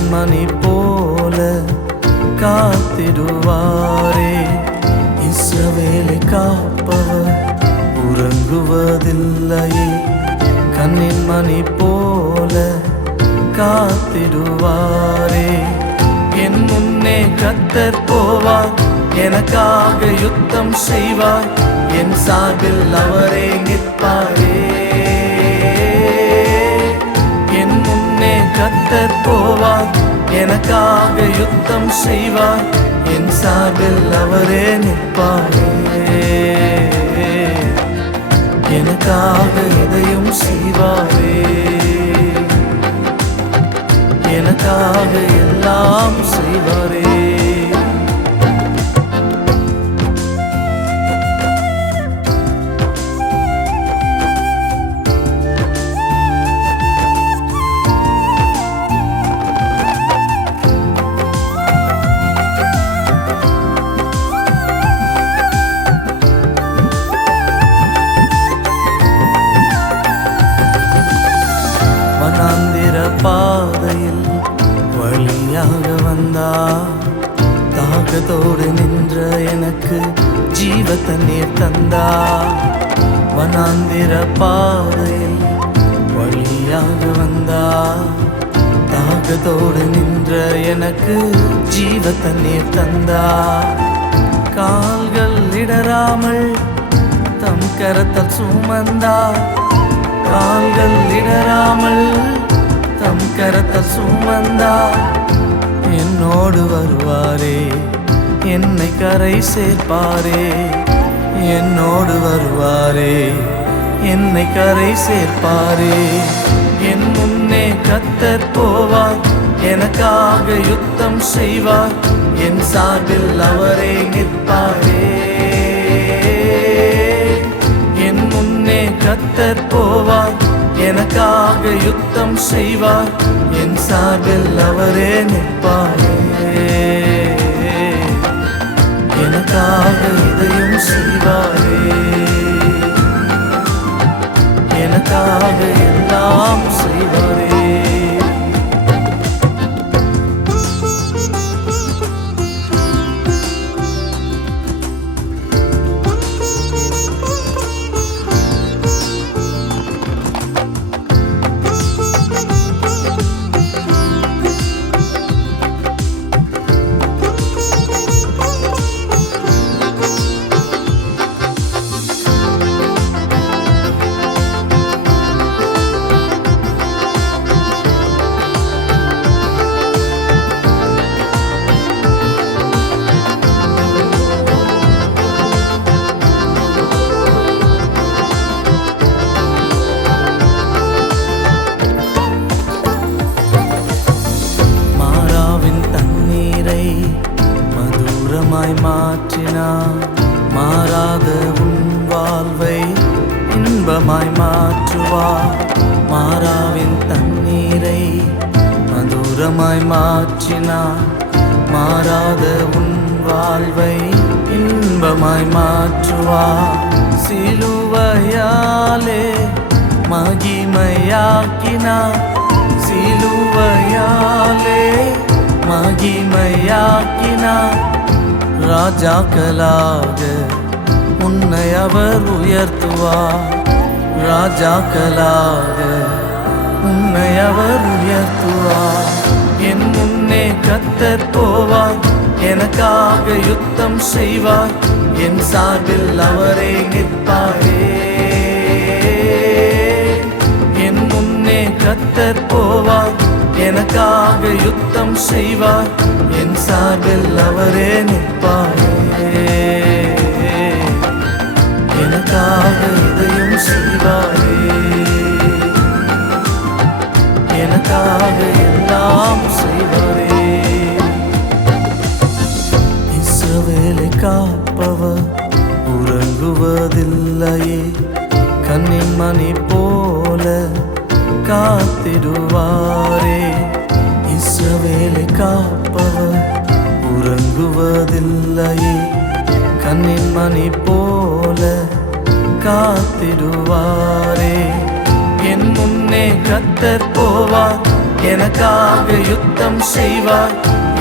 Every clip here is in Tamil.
கண்ணின் மணி போல காத்திடுவாரே. இஸ்ரவேலை காப்பவர் உறங்குவதில்லையே. கண்ணின் மணி போல காத்திடுவாரே. என் முன்னே கர்த்தர் போவார், எனக்காக யுத்தம் செய்வார், என் சார்பில் அவரே நிற்பாரே. என் முன்னே கர்த்தர் போவார், எனக்காக யுத்தம் செய்வார், என் சார்பில் அவரே நிற்பாரே. எனக்காக எதையும் செய்வாரே, எனக்காக எல்லாம் செய்வாரே. வனாந்திர பாதையில் வழியாக வந்தார், தாகத்தோடு நின்ற எனக்கு ஜீவ தண்ணீர் தந்தார். வனாந்திர பாதையில் வழியாக வந்தார், தாகத்தோடு நின்ற எனக்கு ஜீவ தண்ணீர் தந்தார். கால்கள் இடராமல் தம் கரத்தால் சுமந்தார், கால்கள் இடராமல் தம் கரத்தால் சுமந்தார். என்னோடு வருவாரே, என்னை கரை சேர்ப்பாரே. என்னோடு வருவாரே, என்னை கரை சேர்ப்பாரே. என் முன்னே கர்த்தர் போவார், எனக்காக யுத்தம் செய்வார், என் சார்பில் அவரே நிற்பாரே. என் முன்னே கர்த்தர் போவார், எனக்காக யுத்தம் செய்வார், என் சார்பில் அவரே நிற்பாரே. எனக்காக இதையும் செய்வாரே, எனக்காக எல்லாம் செய்வாரே. மதுரமாய் மாற்றினார், மாறாத உன் வாழ்வை இன்பமாய் மாற்றுவார். மாறாவின் தண்ணீரை மதுரமாய் மாற்றினார், மாறாத உன் வாழ்வை இன்பமாய் மாற்றுவார். சிலுவையாலே மகிமையாக்கினார், சிலுவையாலே மகிமையாக்கினார். ராஜாக்களாக உன்னை அவர் உயர்த்துவார், ராஜாக்களாக உன்னை அவர் உயர்த்துவார். என் முன்னே கர்த்தர் போவார், எனக்காக யுத்தம் செய்வார், என் சார்பில் அவரே நிற்பாரே. என் முன்னே கர்த்தர் போவார், எனக்காக யுத்தம் செய்வார், என் சார்பில் அவரே நிற்பாரே. எனக்காக இதையும் செய்வாரே, எனக்காக எல்லாம் செய்வாரே. இஸ்ரவேலை காப்பவர் உறங்குவதில்லையே. கண்ணின் மணி போல காத்திடுவாரே. இஸ்ரவேலை காப்பவர் உறங்குவதில்லையே. கண்ணின் மணி போல காத்திடுவாரே. என் முன்னே கர்த்தர் போவார், எனக்காக யுத்தம் யுத்தம் செய்வார்,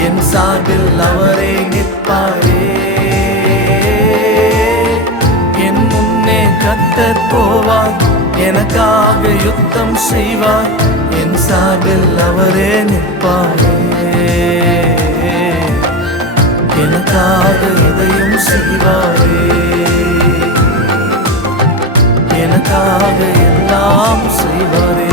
என் சார்பில் அவரே நிற்பாரே. என் முன்னே கர்த்தர் போவார், எனக்காக யுத்தம் செய்வார், என் சார்பில் அவரே நிற்பாரே. எனக்காக எதையும் செய்வாரே, எனக்காக எல்லாம் செய்வாரே.